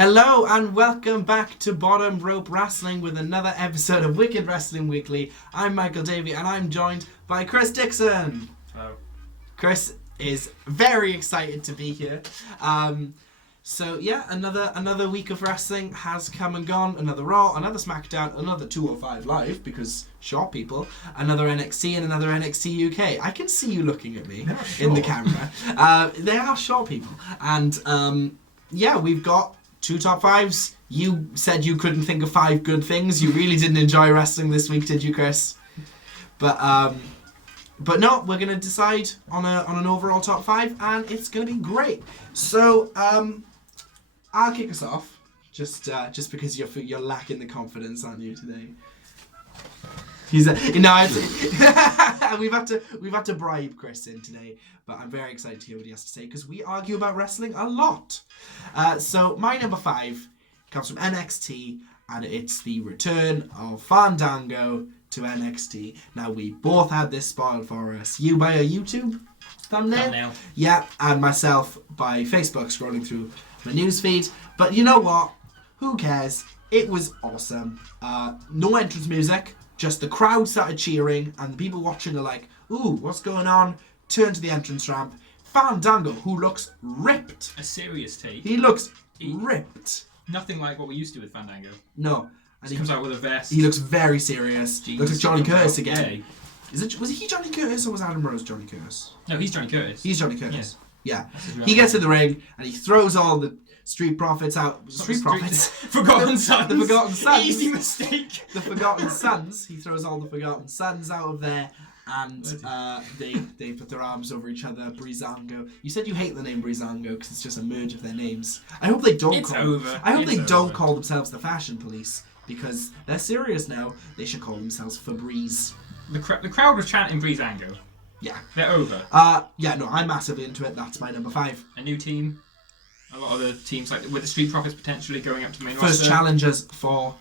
Hello and welcome back to Bottom Rope Wrestling with another episode of Wicked Wrestling Weekly. I'm Michael Davey and I'm joined by Chris Dixon. Hello. Chris is very excited to be here. Another week of wrestling has come and gone. Another Raw, another Smackdown, another 205 Live, because short people, another NXT and another NXT UK. I can see you looking at me in the camera. They are short people. And we've got 2 top 5s. You said you couldn't think of 5 good things. You really didn't enjoy wrestling this week, did you, Chris? But no, we're going to decide on an overall top 5, and it's going to be great. So, I'll kick us off, just because you're lacking the confidence, aren't you, today? We've had to bribe Chris in today, but I'm very excited to hear what he has to say because we argue about wrestling a lot. So my number 5 comes from NXT, and it's the return of Fandango to NXT. Now, we both had this spoiled for us. You by a YouTube thumbnail? Yeah, and myself by Facebook scrolling through my newsfeed. But you know what? Who cares? It was awesome. No entrance music. Just the crowd started cheering, and the people watching are like, ooh, what's going on? Turn to the entrance ramp. Fandango, who looks ripped. A serious take. He looks ripped. Nothing like what we used to with Fandango. No. And he comes out with a vest. He looks very serious. Jeez, looks like Johnny Curtis again. Yeah. Was he Johnny Curtis or was Adam Rose Johnny Curtis? No, he's Johnny Curtis. He's Johnny Curtis. Yeah. He gets in the ring, and he throws all the Street Profits out. Forgotten Sons. The Forgotten Sons. Easy mistake. The Forgotten Sons. He throws all the Forgotten Sons out of there, and they put their arms over each other. Breezango. You said you hate the name Breezango because it's just a merge of their names. I hope they don't. I hope they don't call themselves the Fashion Police because they're serious now. They should call themselves Febreze. The crowd was chanting Breezango. Yeah. They're over. I'm massively into it. That's my number 5. A new team. A lot of the teams, like with the Street Profits potentially going up to main roster. First challengers for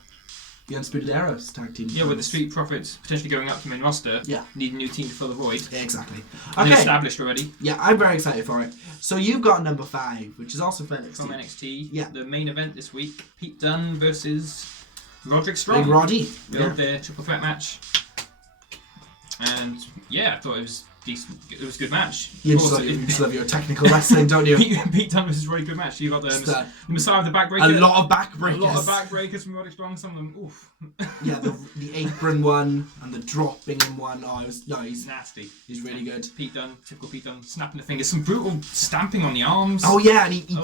the Undisputed Era's tag team. Yeah, with the Street Profits potentially going up to main roster. Yeah. Need a new team to fill the void. Yeah, exactly. Okay. They're established already. Yeah, I'm very excited for it. So you've got number 5, which is also for NXT. From NXT. Yeah. The main event this week, Pete Dunne versus Roderick Strong. Big Roddy. Build their triple threat match. And yeah, I thought it was decent. It was a good match. You just love your technical wrestling, don't you? Pete Dunne was a really good match. You got the Messiah of the Backbreaker. A lot of backbreakers. A lot of backbreakers from Roderick Strong. Some of them, oof. Yeah, the apron one and the dropping in one. Oh, he's nasty. He's really good. Pete Dunne, typical Pete Dunne, snapping the fingers. Some brutal stamping on the arms. Oh yeah, and he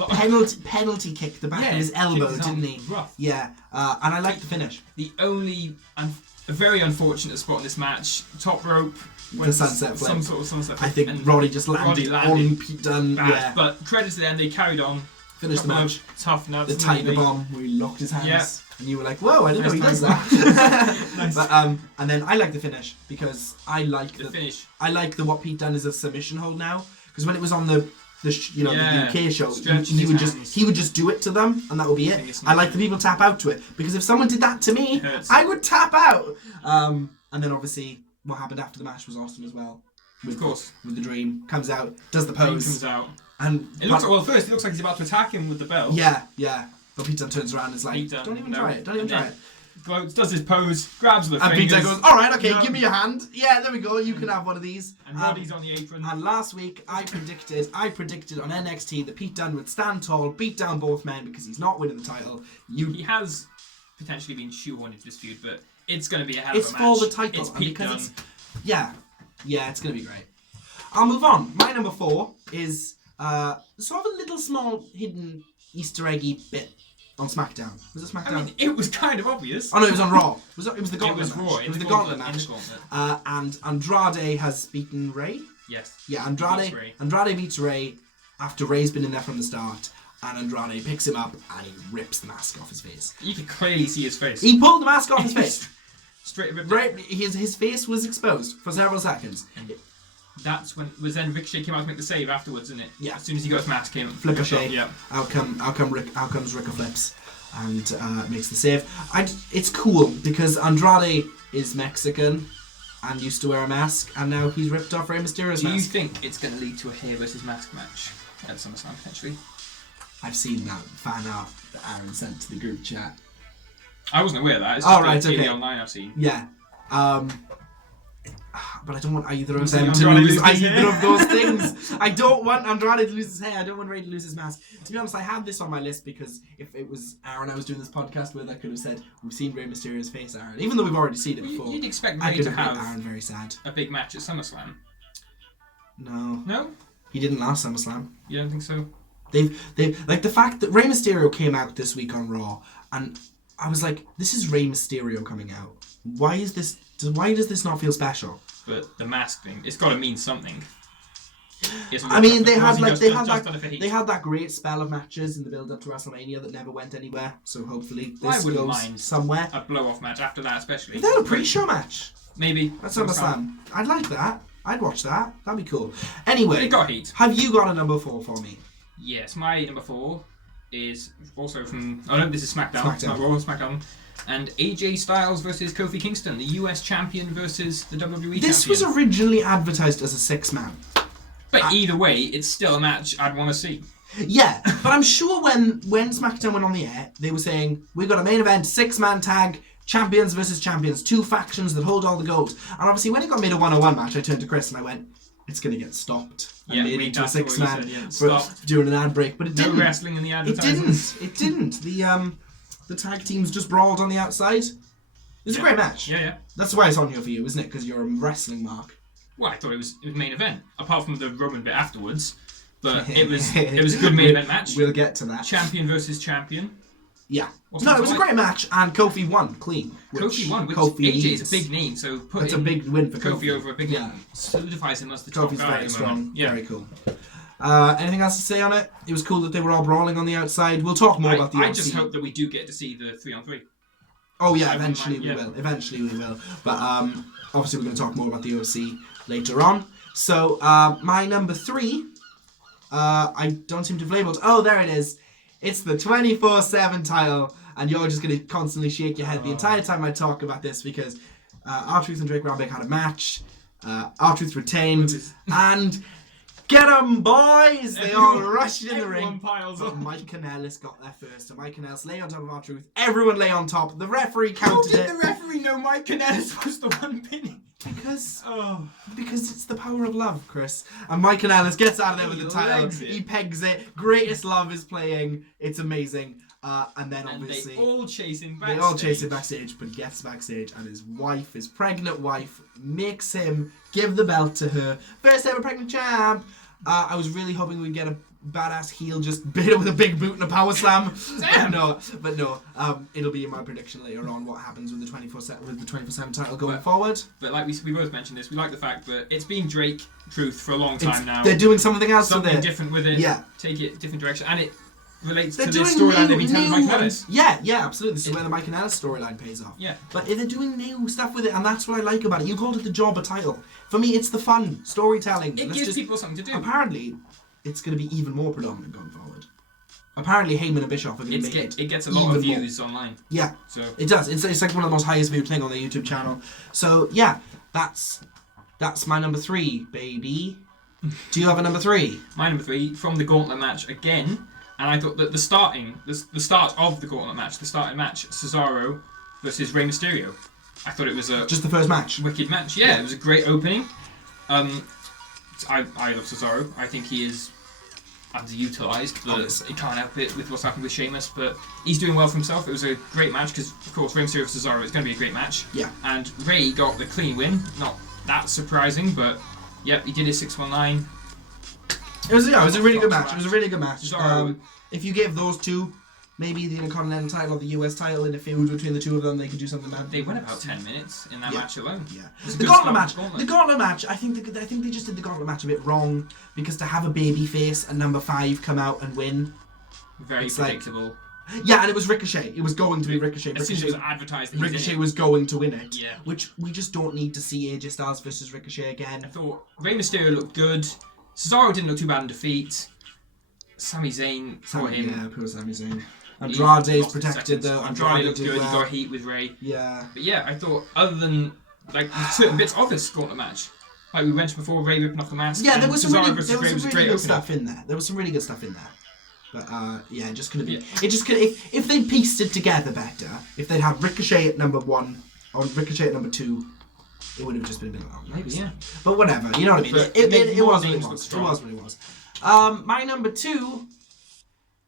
penalty kicked the back of his elbow, didn't he? Rough. Yeah, and I liked the finish. The only a very unfortunate spot in this match, top rope. The sunset flip. Some sort of sunset flip. I think Roddy just landed on Pete Dunne. Yeah. But credit to them, they carried on. Finished the match. Tough nuts. The Tiger Bomb, where he locked his hands. Yeah. And you were like, whoa, I didn't know he does that. Nice. But, and then I like the finish, because I like the finish. I like what Pete Dunne is a submission hold now. Because when it was on the UK show, he would just do it to them, and that would be it. I like the people tap out to it, because if someone did that to me, I would tap out. And then obviously what happened after the match was awesome as well. Of course. With the Dream. Comes out, does the pose. He comes out. And first it looks like he's about to attack him with the belt. Yeah. But Pete Dunne turns around and is like, don't even try it. Gloats, does his pose, grabs the fingers. And Pete Dunne goes, alright, okay, give me your hand. Yeah, there we go, you can have one of these. And Roddy's on the apron. And last week, I predicted on NXT that Pete Dunne would stand tall, beat down both men because he's not winning the title. He has potentially been shoehorned into this feud, but it's going to be a hell of a match. It's for the title. It's Pete Dunne. Yeah, it's going to be great. I'll move on. My number 4 is sort of a little small hidden Easter eggy bit on Smackdown. Was it Smackdown? I mean, it was kind of obvious. Oh no, it was on Raw. It was the Gauntlet match. Raw. It was the Gauntlet match. And Andrade has beaten Ray. Yes. Yeah, Andrade beats Ray after Ray's been in there from the start. And Andrade picks him up and he rips the mask off his face. You can clearly see his face. He pulled the mask off his face. Straight ripped. Right, his face was exposed for several seconds. That's when Ricochet came out to make the save afterwards, isn't it? Yeah. As soon as he got his mask, came flip a shake. Yeah. Out comes Rico flips and makes the save. It's cool because Andrade is Mexican and used to wear a mask, and now he's ripped off Rey Mysterio's mask. Do you think it's going to lead to a hair versus mask match at SummerSlam potentially? I've seen that fan art that Aaron sent to the group chat. I wasn't aware of that. It's Oh, just right, the TV okay. online I've seen. Yeah. But I don't want either of See them to Andrade lose lose his either hair? of those things. I don't want Andrade to lose his hair. I don't want Ray to lose his mask. To be honest, I had this on my list because if it was Aaron I was doing this podcast with, I could have said, we've seen Rey Mysterio's face, Aaron. Even though we've already seen it before. You'd expect I Ray could to have made have Aaron very sad. a big match at SummerSlam. No. No? He didn't last SummerSlam. You don't think so? They've like the fact that Rey Mysterio came out this week on Raw, and I was like, this is Rey Mysterio coming out. Why does this not feel special? But the mask thing, it's got to mean something. I mean, they had that that great spell of matches in the build up to WrestleMania that never went anywhere. So hopefully I this wouldn't goes mind somewhere. a blow-off match after that, especially. They had a pre-show match. Maybe. That's SummerSlam. I'd like that. I'd watch that. That'd be cool. Anyway, It got heat. have you got a number 4 for me? Yes, my number 4 is also from... Oh no, this is SmackDown. It's SmackDown. not Raw, SmackDown. And AJ Styles versus Kofi Kingston, the US champion versus the WWE champion. This was originally advertised as a 6-man. But either way, it's still a match I'd want to see. Yeah, but I'm sure when SmackDown went on the air, they were saying, we've got a main event, 6-man tag, champions versus champions, 2 factions that hold all the gold. And obviously when it got made a 1-on-1 match, I turned to Chris and I went, it's going to get stopped. And Yeah, made it into a that's what you 6-man said, yeah. for Stopped. during an ad break. But it No didn't. wrestling in the It advertisements. didn't. The tag teams just brawled on the outside. It was a great match. Yeah. That's why it's on here for you, isn't it? Because you're a wrestling mark. Well, I thought it was main event, apart from the Roman bit afterwards. But it was a good main event match. We'll get to that. Champion versus champion. Yeah. What's No, it it was a like? great match, and Kofi won clean. Kofi won, which Kofi AJ needs. is a big name, so That's a big win for Kofi Kofi. over a big Yeah. name solidifies him as the top Kofi's guy very at the strong. moment. Yeah. Very cool. Anything else to say on it? It was cool that they were all brawling on the outside. We'll talk more about the I OC. just hope that we do get to see the 3-on-3. Oh yeah, I wouldn't eventually mind, we yeah. will. Eventually we will. But obviously we're going to talk more about the OC later on. So my number 3, I don't seem to have labelled. Oh, there it is. It's the 24/7 title, and you're just going to constantly shake your head the entire time I talk about this because R-Truth and Drake Rambeck had a match. R-Truth retained, and get 'em, boys! They all rushed in the ring. Piles But up. Mike Kanellis got there first, so Mike Kanellis lay on top of R-Truth. Everyone lay on top. The referee How counted did it. the referee know Mike Kanellis was the one pinning? Because it's the power of love, Chris. And Mike Kanellis gets out of there with He the title. legs it. He pegs it. Greatest Love is playing. It's amazing. And then And obviously they all chase him they backstage. all chase him backstage, but he gets backstage and his wife, his pregnant wife, makes him give the belt to her. First ever pregnant champ. I was really hoping we'd get a badass heel just beat her with a big boot and a power slam. Damn. But no. It'll be in my prediction later on what happens with the 24/7 title going forward. But like we both mentioned this, we like the fact that it's been Drake Truth for a long time now. They're doing something else Something with it. different with it. Yeah. Take it a different direction. And it relates They're to the doing storyline they've been telling new Mike ones. Kanellis. Yeah, absolutely. This is where the Mike Kanellis storyline pays off. Yeah. But they're doing new stuff with it, and that's what I like about it. You called it the jobber title. For me, it's the fun storytelling. It gives people something to do. Apparently, it's going to be even more predominant going forward. Apparently, Heyman and Bischoff are going to make it. It gets a lot of even more. views online. Yeah, So it does. It's like one of the most highest viewed thing on their YouTube channel. So yeah, that's my number 3, baby. Do you have a number 3? my number 3 from the Gauntlet match again, and I thought that the start of the Gauntlet match, the starting match, Cesaro versus Rey Mysterio. I thought it was a Just the first match. wicked match. Yeah, it was a great opening. I love Cesaro. I think he is underutilized, but Honestly. he can't help it with what's happened with Sheamus. But he's doing well for himself. It was a great match because, of course, Rey Mysterio versus Cesaro is going to be a great match. Yeah. And Rey got the clean win. Not that surprising, but yep, he did his 619. It was a really good match. It was a really good match. Cesaro. If you give those two, maybe the Intercontinental title or the US title in a feud between the two of them, they could do something mad. They went about 10 minutes in that Yeah. match alone. Yeah. It was a The good Gauntlet start match. to Gauntlet. The Gauntlet match. I think they just did the Gauntlet match a bit wrong because to have a baby face and number 5 come out and win. Very It's like- predictable. Yeah, and it was Ricochet. It was going to be Ricochet. As soon as it was advertised that he was in Ricochet it, was going to win it. Yeah. Which we just don't need to see AJ Styles versus Ricochet I again. thought Rey Mysterio looked good. Cesaro didn't look too bad in defeat. Sami Zayn for him. Yeah, poor Sami Zayn. He Andrade's lost his protected seconds. though. Andrade looked did good. well. He got heat with Rey. Yeah. But yeah, I thought other than like certain bits of this Gauntlet match, like we mentioned before, Rey ripping off the mask. Yeah, there and was some Cesaro really, versus there was Rey some was a really great good opener. stuff in there. There was some really good stuff in there. But yeah, just gonna be. It just could if they pieced it together better. If they'd have Ricochet at number 1 or Ricochet at number 2, it would have just been a bit long. Maybe, yeah. But whatever, you know what I mean. It was what it was. It was what it was. My number 2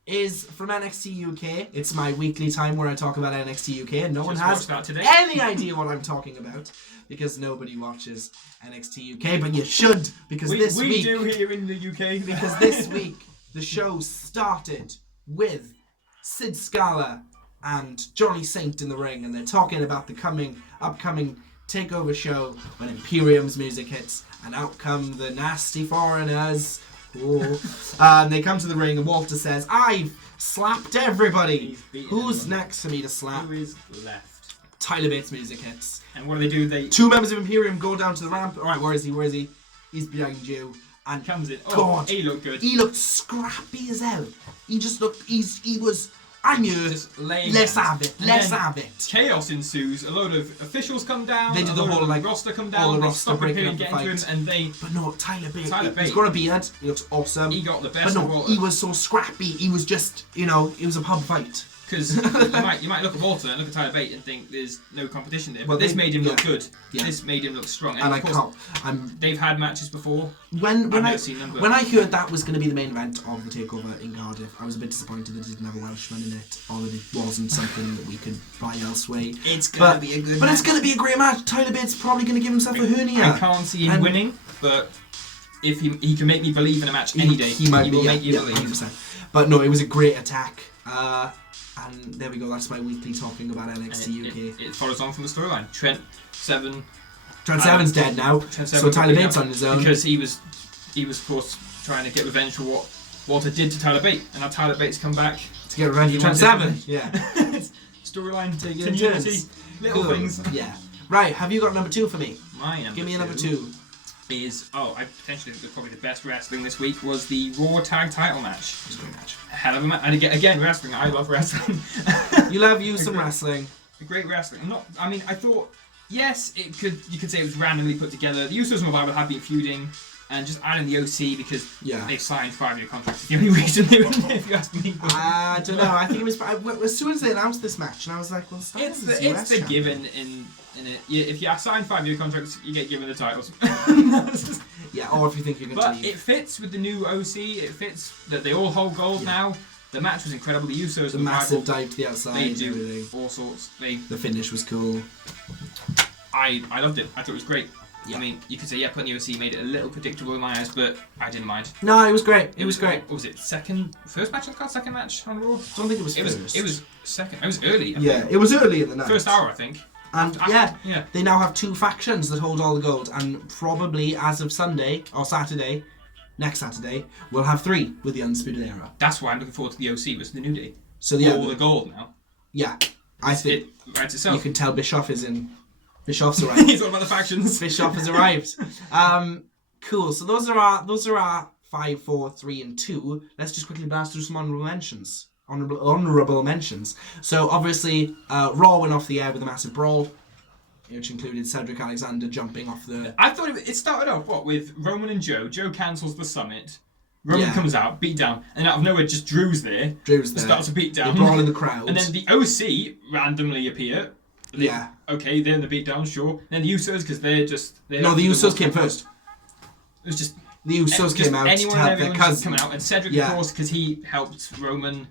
is from NXT UK. It's my weekly time where I talk about NXT UK, and no one has any idea what I'm talking about because nobody watches NXT UK. But you should, because this week we do here in the UK. Because this week the show started with Sid Scala and Johnny Saint in the ring, and they're talking about the upcoming takeover show when Imperium's music hits, and out come the nasty foreigners. And they come to the ring, and Walter says, "I've slapped everybody. Who's next for me to slap?" Who is left? Tyler Bates' music hits. And what do? 2 members of Imperium go down to the ramp. Alright, where is he? He's behind you. And comes in. God, he looked good. He looked scrappy as hell. He just looked. He was. I'm here. Let's have it. Chaos ensues. A load of officials come down. They did the whole roster come down. All the they roster breaking up the fight. Him and they. But no, Tyler Bates. He's got a beard. He looks awesome. He got the best. But no, he was so scrappy. He was just, it was a pub fight. Because you might look at Walter and look at Tyler Bate and think there's no competition there, but this made him look good. Yeah. This made him look strong. And of course, they've had matches before. When I heard that was going to be the main event of the takeover in Cardiff, I was a bit disappointed that it didn't have a Welshman in it, or that it wasn't something that we could buy elsewhere. It's going to be a good match. But it's going to be a great match. Tyler Bates probably going to give himself a hernia. I can't see him winning, but if he can make me believe in a match any day, he will make you believe. 100%. But no, it was a great attack. And there we go, that's my weekly talking about NXT UK. It follows on from the storyline. Trent Seven's dead now, so Tyler Bates on his own. Because he was of course trying to get revenge for what Walter did to Tyler Bates, and now Tyler Bates come back to get revenge for Trent Seven. Yeah. Storyline continuity, little things. Yeah. Right, have you got number 2 for me? My number Give me a number 2. Is I potentially think probably the best wrestling this week was the Raw Tag Title match. It was a great match. A hell of a match. And again, wrestling. I love wrestling. You love some wrestling. Great wrestling. I thought yes, you could say it was randomly put together. The Usos and Revival have been feuding, and just adding the OC because they've signed 5-year contracts. It's the only reason they were in there, if you ask me. I don't know. I think it was as soon as they announced this match, and I was like, well, it's the given in it. If you sign 5-year contracts, you get given the titles. Yeah, or if you think you're going to leave. But it fits with the new OC. It fits that they all hold gold now. The match was incredible. The Usos, the massive dive to the outside. They do all sorts. The finish was cool. I loved it. I thought it was great. Yeah. I mean, you could say putting the OC made it a little predictable in my eyes, but I didn't mind. No, it was great. It was great. What was it? First match on the card? Second match on Raw? I don't think it was first. It was second. It was early. It was early in the night. First hour, I think. And they now have 2 factions that hold all the gold, and probably as of Sunday or Saturday, next Saturday, we'll have 3 with the Undisputed Era. That's why I'm looking forward to the OC. Was the New Day. So all the gold now. Yeah, I think it writes itself. You can tell Bischoff is in. Bischoff's arrived. He's all about the factions. Bischoff has arrived. Cool. So those are our 5, 4, 3, and 2. Let's just quickly blast through some honourable mentions. So obviously, Raw went off the air with a massive brawl, which included Cedric Alexander jumping off the. I thought it started off with Roman and Joe. Joe cancels the summit. Roman comes out, beat down, and out of nowhere, just Drew's there. Starts to beat down. The brawl in the crowd. And then the OC randomly appear. Okay, they're in the beatdown, sure. Then the Usos, because the Usos came first. It was just the Usos came out to help their cousin. Come out, and Cedric, of course, because he helped Roman.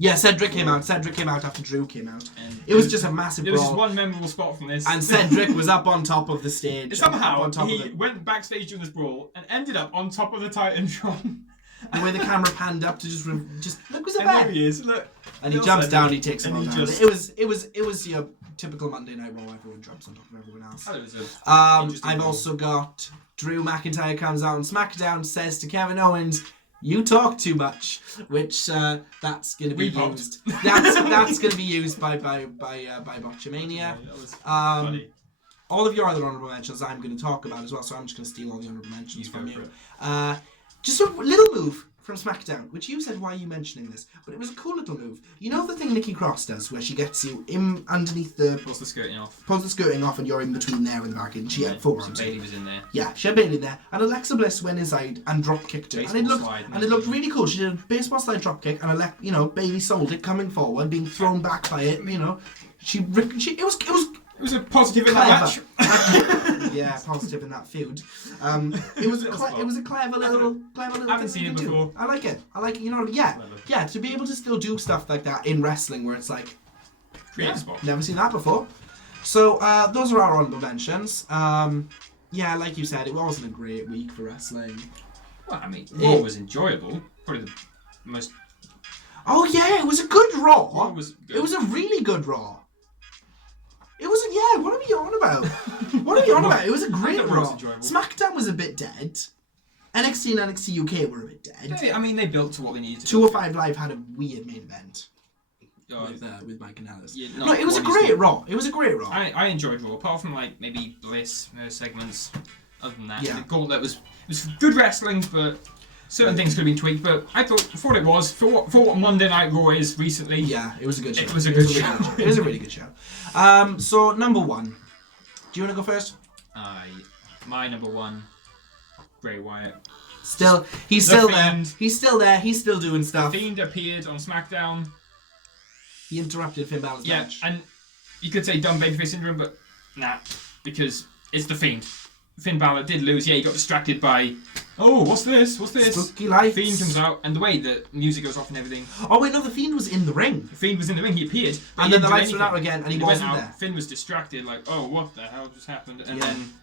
Yeah, Cedric came out. Cedric came out after Drew came out. And it was just a massive brawl. There was just one memorable spot from this. And Cedric was up on top of the stage. Somehow, he went backstage during this brawl and ended up on top of the Titantron. The way the camera panned up to just look, was it there he is, look. And he jumps down, he takes him all down. It was your typical Monday Night Raw, everyone jumps on top of everyone else. I've also got Drew McIntyre comes out on SmackDown, says to Kevin Owens, "You talk too much," which that's going to be used. That's going to be used by Botchamania. Yeah, that was funny. All of your other honourable mentions I'm going to talk about as well, so I'm just going to steal all the honourable mentions from you. Just a little move from SmackDown, which you said, why are you mentioning this? But it was a cool little move. You know the thing Nikki Cross does, where she gets you in underneath the... Pulls the skirting off. Pulls the skirting off and you're in between there and the back, and she had forearms. So Bailey was in there. Yeah, she had Bailey in there. And Alexa Bliss went inside and drop kicked her. And it looked really cool. She did a baseball slide drop kick, and Bailey sold it coming forward, being thrown back by it, it was a positive in that match. Yeah, positive in that feud. It was a clever little I haven't seen it before. I like it. You know what I mean? Yeah, to be able to still do stuff like that in wrestling, where it's like, never seen that before. So those are our honorable mentions. Yeah, like you said, it wasn't a great week for wrestling. Well, I mean, Raw was enjoyable. Probably the most. Oh yeah, it was a good Raw. Raw was good. It was a really good Raw. It was what are we on about? What are we on about? It was a great Raw. SmackDown was a bit dead. NXT and NXT UK were a bit dead. I mean, they built to what they needed to. 205 Live had a weird main event. With Mike and Alice. Yeah, no, it was a great Raw. It was a great Raw. I enjoyed Raw, apart from like maybe Bliss segments. Other than that, yeah. The Gauntlet was good wrestling, but certain things could have been tweaked. But I thought for what it was, for what Monday Night Raw is recently. Yeah, it was a good show. It was a good show. It was a really good show. So number one, do you want to go first? My number one, Bray Wyatt. He's still there. He's still there. He's still doing stuff. The Fiend appeared on SmackDown. He interrupted Finn Balor's match. Yeah, and you could say dumb babyface syndrome, but nah, because it's the Fiend. Finn Balor did lose. Yeah, he got distracted by, what's this? Spooky lights. Fiend comes out, and the way the music goes off and everything. Oh wait, no, the Fiend was in the ring. The Fiend was in the ring. He appeared, and then the lights went out again, and he wasn't there. Finn was distracted, like, what the hell just happened? And then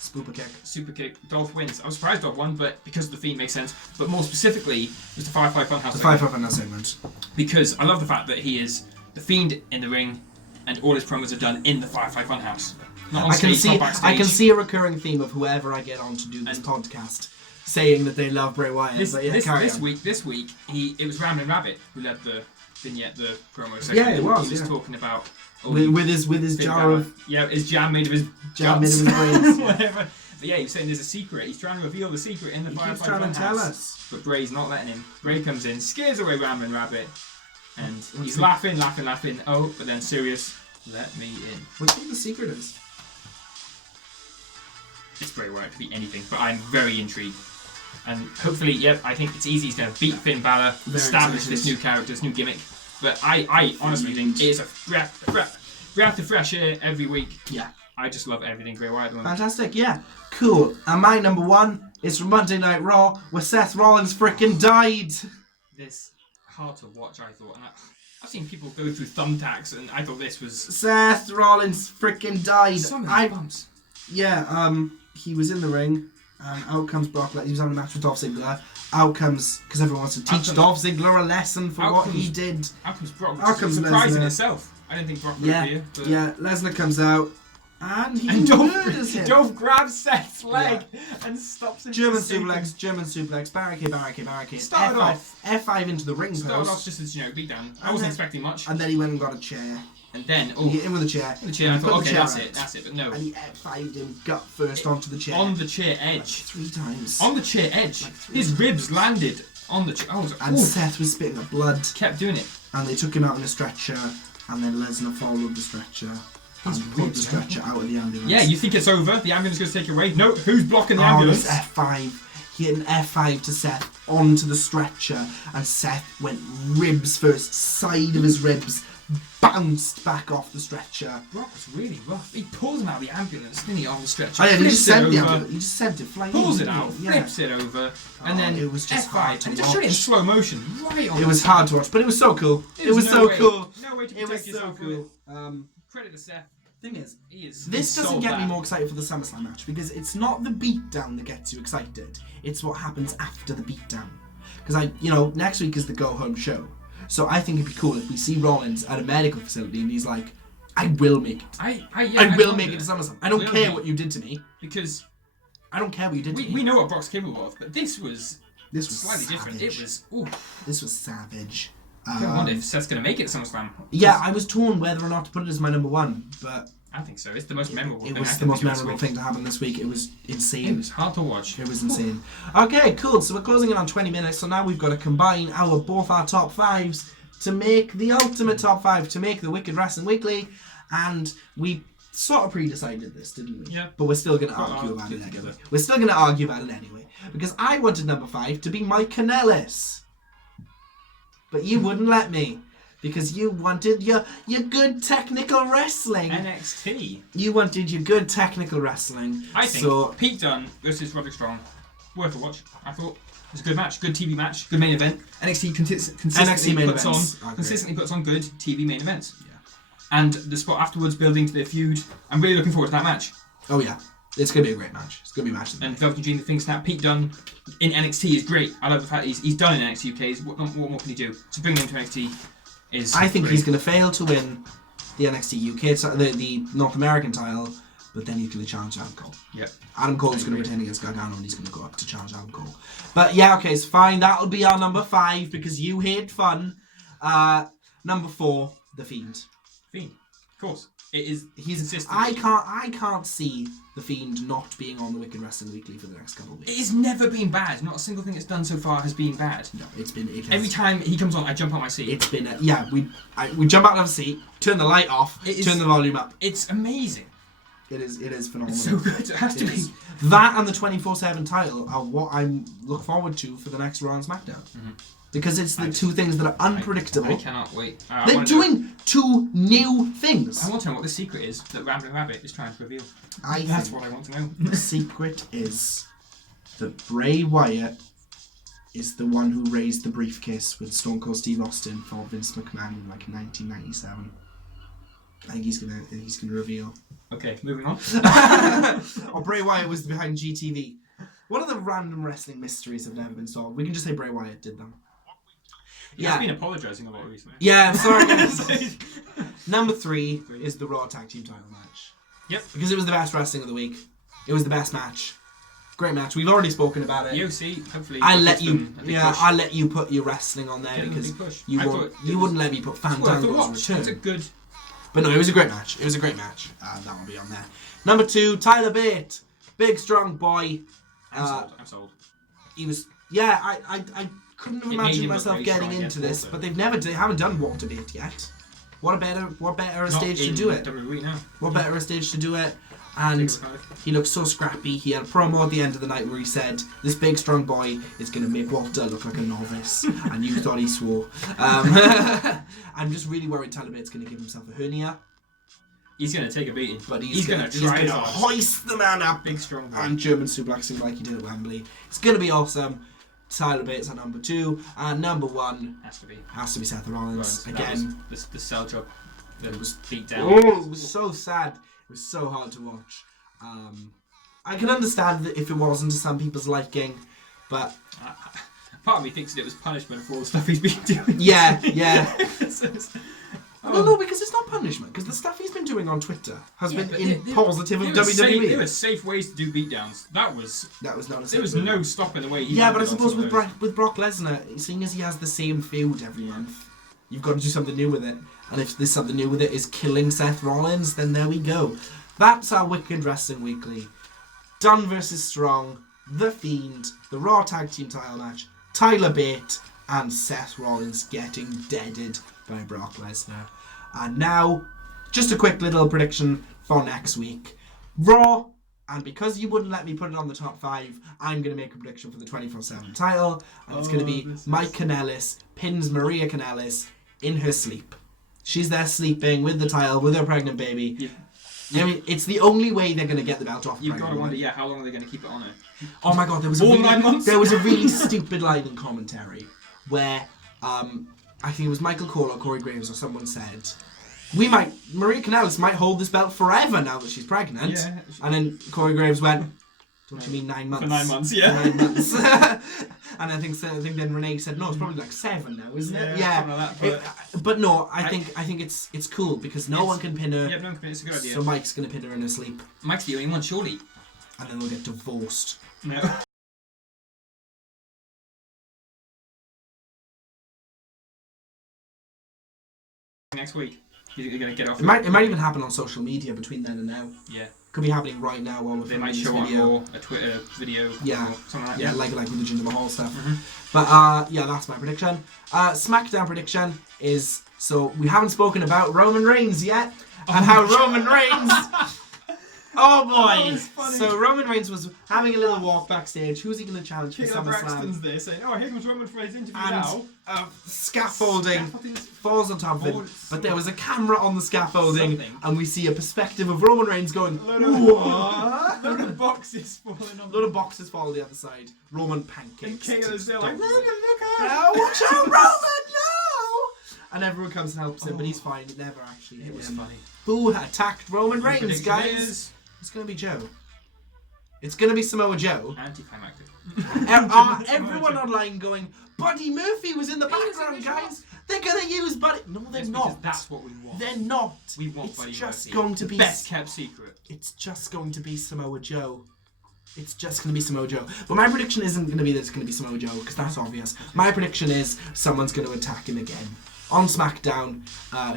super kick. Dolph wins. I was surprised Dolph won, but because of the Fiend makes sense. But more specifically, it was the Firefly Funhouse. The Firefly Funhouse segment. Because I love the fact that he is the Fiend in the ring, and all his promos are done in the Firefly Funhouse. Not on stage, not backstage. I can see a recurring theme of whoever I get on to do this podcast saying that they love Bray Wyatt. This week, it was Ramblin' Rabbit who led the vignette, the promo section. Yeah, it was. He was talking about with his jar of his jam made of his brains. Whatever. But yeah, he was saying there's a secret. He's trying to reveal the secret in the Firefly Funhouse. He keeps trying to tell us. But Bray's not letting him. Bray comes in, scares away Ramblin' Rabbit, and he's laughing. Oh, but then serious. Let me in. What do you think the secret is? It's Bray Wyatt, could be anything, but I'm very intrigued. And hopefully, I think it's easy. He's going to beat Finn Balor, establish this new character, this new gimmick. But I honestly think it is a breath of fresh air every week. Yeah. I just love everything Bray Wyatt at the moment. Fantastic, yeah. Cool. And my number one is from Monday Night Raw, where Seth Rollins frickin' died. This hard to watch, I thought. And I've seen people go through thumbtacks, and I thought this was... Seth Rollins frickin' died. Some of the bumps. Yeah, he was in the ring. Out comes Brock Lesnar. He was having a match with Dolph Ziggler. Out comes, because everyone wants to teach Dolph Ziggler a lesson for what he did. Out comes Brock, which is surprising in itself. I didn't think Brock would appear. Yeah, Lesnar comes out. And murders him. Dolph grabs Seth's leg and stops him. German suplex, barricade. Started off F5 into the ring post. Started off just as beatdown. I wasn't expecting much. And then he went and got a chair. And then he hit him with a chair. And I thought, okay, that's it. But no. And he F5'd him gut first onto the chair. On the chair edge. Like 3 times. On the chair edge. His ribs landed on the chair. And Seth was spitting up blood. Kept doing it. And they took him out in a stretcher. And then Lesnar followed the stretcher. And pulled the stretcher out of the ambulance. Yeah, you think it's over? The ambulance is going to take it away? No, who's blocking the ambulance? It's F5. He hit an F5 to Seth onto the stretcher, and Seth went ribs first, side of his ribs, bounced back off the stretcher. Brock was really rough. He pulls him out of the ambulance, didn't he, on the stretcher? Oh yeah, he just sent the ambulance. He just sent it flying. Pulls it out, flips it over, and then it was just hard to and watch. just showed it in slow motion, right on. It was hard to watch, but it was so cool. It was so cool. No way to protect yourself. Credit to Seth. Thing is, this doesn't get me more excited for the SummerSlam match, because it's not the beatdown that gets you excited. It's what happens after the beatdown. Because next week is the go home show. So I think it'd be cool if we see Rollins at a medical facility and he's like, I will make it. I will make it to SummerSlam. I don't care what you did to me. Because I don't care what you did to me. We know what Brock's capable of, but this was slightly savage. different. It was This was savage. I wonder if Seth's going to make it to SummerSlam. Yeah, I was torn whether or not to put it as my number one, but I think so. It's the most memorable thing. It was the most memorable thing to happen this week. It was insane. It was hard to watch. It was insane. Okay, cool. So we're closing in on 20 minutes. So now we've got to combine both our top fives to make the ultimate top five, to make the Wicked Wrestling Weekly. And we sort of pre-decided this, didn't we? Yeah. But we're still going to argue about it anyway. We're still going to argue about it anyway. Because I wanted number 5 to be Mike Kanellis. But you wouldn't let me. Because you wanted your good technical wrestling. NXT. You wanted your good technical wrestling. I think Pete Dunne versus Roderick Strong, worth a watch. I thought it was a good match, good TV match, good main event. NXT consistently puts on good TV main events. Yeah. And the spot afterwards, building to their feud. I'm really looking forward to that match. Oh yeah, it's gonna be a great match. It's gonna be a match. And Velveteen Dream, the thing snap. Pete Dunne in NXT is great. I love the fact that he's done in NXT UK. What more can he do? So bringing him to NXT. I think he's going to fail to win the NXT UK, the North American title, but then he's going to challenge Adam Cole. Yep. Adam Cole's going to retain against Gargano, and he's going to go up to challenge Adam Cole. But yeah, okay, it's fine. That'll be our number 5 because you hate fun. Number 4, The Fiend. Fiend, of course. He's insistent. I can't see The Fiend not being on the Wicked Wrestling Weekly for the next couple of weeks. It has never been bad. Not a single thing it's done so far has been bad. No, it's been. Every time he comes on, I jump on my seat. It's been. We jump out of the seat, turn the light off, turn the volume up. It's amazing. It is phenomenal. It's so good. It has to be. That and the 24/7 title are what I look forward to for the next Raw and SmackDown. Mm-hmm. Because it's the two things that are unpredictable. I cannot wait. They're doing 2 new things. I want to know what the secret is that Rambling Rabbit is trying to reveal. That's what I want to know. The secret is that Bray Wyatt is the one who raised the briefcase with Stone Cold Steve Austin for Vince McMahon in like 1997. I think he's gonna reveal. Okay, moving on. Or Bray Wyatt was behind GTV. What other random wrestling mysteries have never been solved? We can just say Bray Wyatt did them. He's been apologising a lot recently. Yeah, I'm sorry guys. Number 3 is the Raw Tag Team title match. Yep. Because it was the best wrestling of the week. It was the best match. Great match. We've already spoken about it. The OC, hopefully. I'll let you put your wrestling on there because you wouldn't let me put Fandango's return. It's a good. But no, it was a great match. It was a great match. That will be on there. Number 2, Tyler Bate. Big strong boy. I'm sold. He was. Yeah, I couldn't have imagined myself getting into this, but they haven't done Watergate yet. What better stage to do it? What better a stage to do it? And he looked so scrappy. He had a promo at the end of the night where he said, "This big strong boy is going to make Walter look like a novice," and you thought he swore. I'm just really worried Tyler Bate's going to give himself a hernia. He's going to take a beating, but he's going to hoist the man up, big strong boy, and German suplexing like he did at Wembley. It's going to be awesome. Tyler Bates at number 2, and number 1 has to be Seth Rollins again. The cell job that was beat down. Oh, it was so sad. It was so hard to watch. I can understand that if it wasn't to some people's liking, but part of me thinks that it was punishment for all the stuff he's been doing. Yeah. No, because it's not punishment. Because the stuff he's been doing on Twitter has been positive of WWE. There were safe ways to do beatdowns. That was not a safe There was no stopping the way he. Yeah, but I suppose with Brock Lesnar, seeing as he has the same feud every month, you've got to do something new with it. And if there's something new with it is killing Seth Rollins, then there we go. That's our Wicked Wrestling Weekly. Dunne versus Strong, The Fiend, the Raw Tag Team title match, Tyler Bate, and Seth Rollins getting deaded by Brock Lesnar. And now, just a quick little prediction for next week. Raw, and because you wouldn't let me put it on the top 5, I'm going to make a prediction for the 24/7 title. And it's going to be Mike Kanellis pins Maria Kanellis in her sleep. She's there sleeping with the title, with her pregnant baby. I mean, it's the only way they're going to get the belt off. You've got to wonder, how long are they going to keep it on her? Oh my god, there was a really stupid line in commentary where I think it was Michael Cole or Corey Graves or someone said, Maria Kanellis might hold this belt forever now that she's pregnant. Yeah. And then Corey Graves went, don't you mean 9 months? For 9 months, yeah. 9 months. And I think then Renee said, no, it's probably like 7 now, isn't it? Yeah. Like that, but no, I think it's cool because no one can pin her. Yeah, no one can pin her. It's a good idea. So Mike's going to pin her in her sleep. Mike's the only one, surely. And then they'll get divorced. No. Next week. You're going to get off. It might even happen on social media between then and now. Yeah. Could be happening right now while we're They might show on Raw, a Twitter video. Yeah. Or something like that. Yeah, like with the Jinder Mahal stuff. Mm-hmm. But yeah, that's my prediction. SmackDown prediction is, so we haven't spoken about Roman Reigns yet, and how Roman Reigns. Oh boy! So Roman Reigns was having a little walk backstage. Who's he going to challenge for SummerSlam? Braxton's there saying, "Oh, here comes Roman for his interview now." Scaffolding falls on top of it, but there was a camera on the scaffolding, and we see a perspective of Roman Reigns going, "What?" Load of boxes falling on. Load of boxes fall on the other side. Roman pancakes. And Kayla's there like, "Roman, look out! No, watch out, Roman! No!" And everyone comes and helps him, but he's fine. It never actually hit him. Funny. Who attacked Roman Reigns, guys? It's gonna be Joe. It's gonna be Samoa Joe. Anticlimactic. Everyone online going, Buddy Murphy was in the background, guys. They're gonna use Buddy. No, they're not. That's what we want. They're not. We want it's Buddy just Murphy. going to be best kept secret. It's just going to be Samoa Joe. It's just going to be Samoa Joe. But my prediction isn't going to be that it's going to be Samoa Joe, because that's obvious. My prediction is someone's going to attack him again. On SmackDown,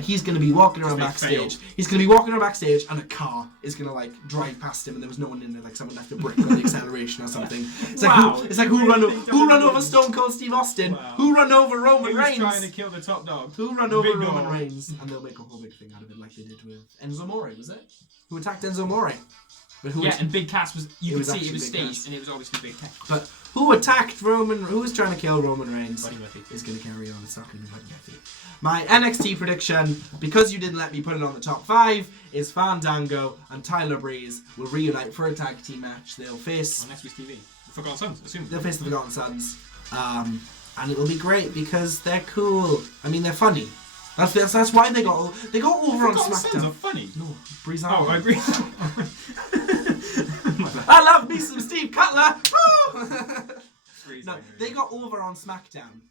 he's going to be walking around backstage. He's going to be walking around backstage, and a car is going to like drive past him, and there was no one in there. Like someone left a brick on the acceleration or something. It's like who run over Stone Cold Steve Austin? Wow. Who run over Roman Reigns? Who's trying to kill the top dog? Who run over Roman Reigns? And they'll make a whole big thing out of it, like they did with Enzo Amore, was it? Who attacked Enzo Amore? But who and Big Cass was. You could see it was Big Cass. staged, and it was obviously Big Cass. But who attacked Roman? Who was trying to kill Roman Reigns? Buddy Murphy is going to carry on. It's not going to be Buddy Murphy. My NXT prediction, because you didn't let me put it on the top 5, is Fandango and Tyler Breeze will reunite for a tag team match. They'll face on next week's TV. The Forgotten Sons, assume. They'll face the Forgotten Sons, and it will be great because they're cool. I mean, they're funny. That's why they got over on SmackDown. Sons are funny. No, Breeze. Oh, I agree. I love me some Steve Cutler. No, they got over on SmackDown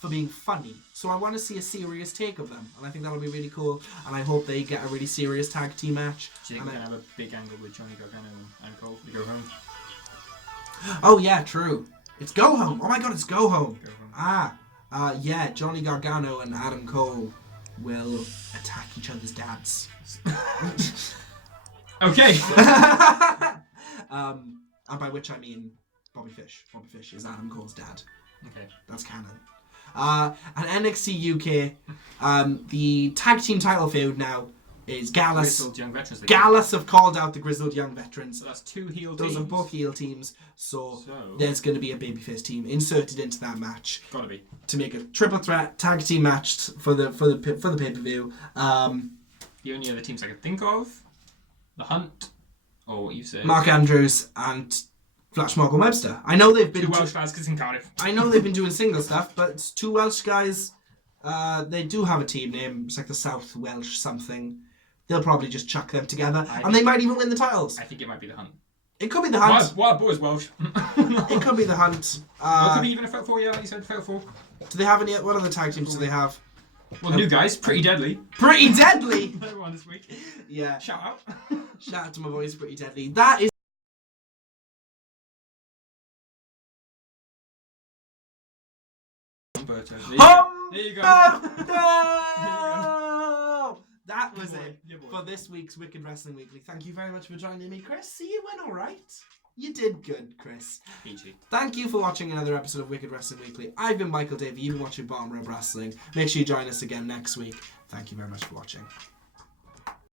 for being funny. So I want to see a serious take of them, and I think that'll be really cool. And I hope they get a really serious tag team match. Do you think we're gonna have a big angle with Johnny Gargano and Cole to go home? Oh yeah, true. It's Go Home. Oh my God, it's Go Home. Yeah, Johnny Gargano and Adam Cole will attack each other's dads. Okay. And by which I mean Bobby Fish. Bobby Fish is Adam Cole's dad. Okay. That's canon. And NXT UK, the tag team title feud now is Gallus. Grizzled young veterans. Gallus have called out the Grizzled Young Veterans. So that's 2 heel teams. Those are both heel teams. So there's going to be a babyface team inserted into that match. Gotta be. To make a triple threat tag team match for the pay-per-view. The only other teams I could think of, The Hunt, or what you said, Mark Andrews and Flash Morgan Webster. I know they've been 2 Welsh lads because in Cardiff. I know they've been doing single stuff, but it's 2 Welsh guys. They do have a team name. It's like the South Welsh something. They'll probably just chuck them together, and they might even win the titles. I think it might be The Hunt. It could be The Hunt. Wild Boar's Welsh. It could be The Hunt. Well, could be even a Fatal 4, yeah, like you said, Fatal 4. Do they have any? What other tag teams do they have? Well, new guys, Pretty Deadly. Pretty Deadly! Another one this week. Yeah. Shout out. Shout out to my boys, Pretty Deadly. That is. Humberto. There you go. That was it for this week's Wicked Wrestling Weekly. Thank you very much for joining me, Chris. See, you went all right. You did good, Chris. PG. Thank you for watching another episode of Wicked Wrestling Weekly. I've been Michael Davey. You've been watching Bottom Rope Wrestling. Make sure you join us again next week. Thank you very much for watching.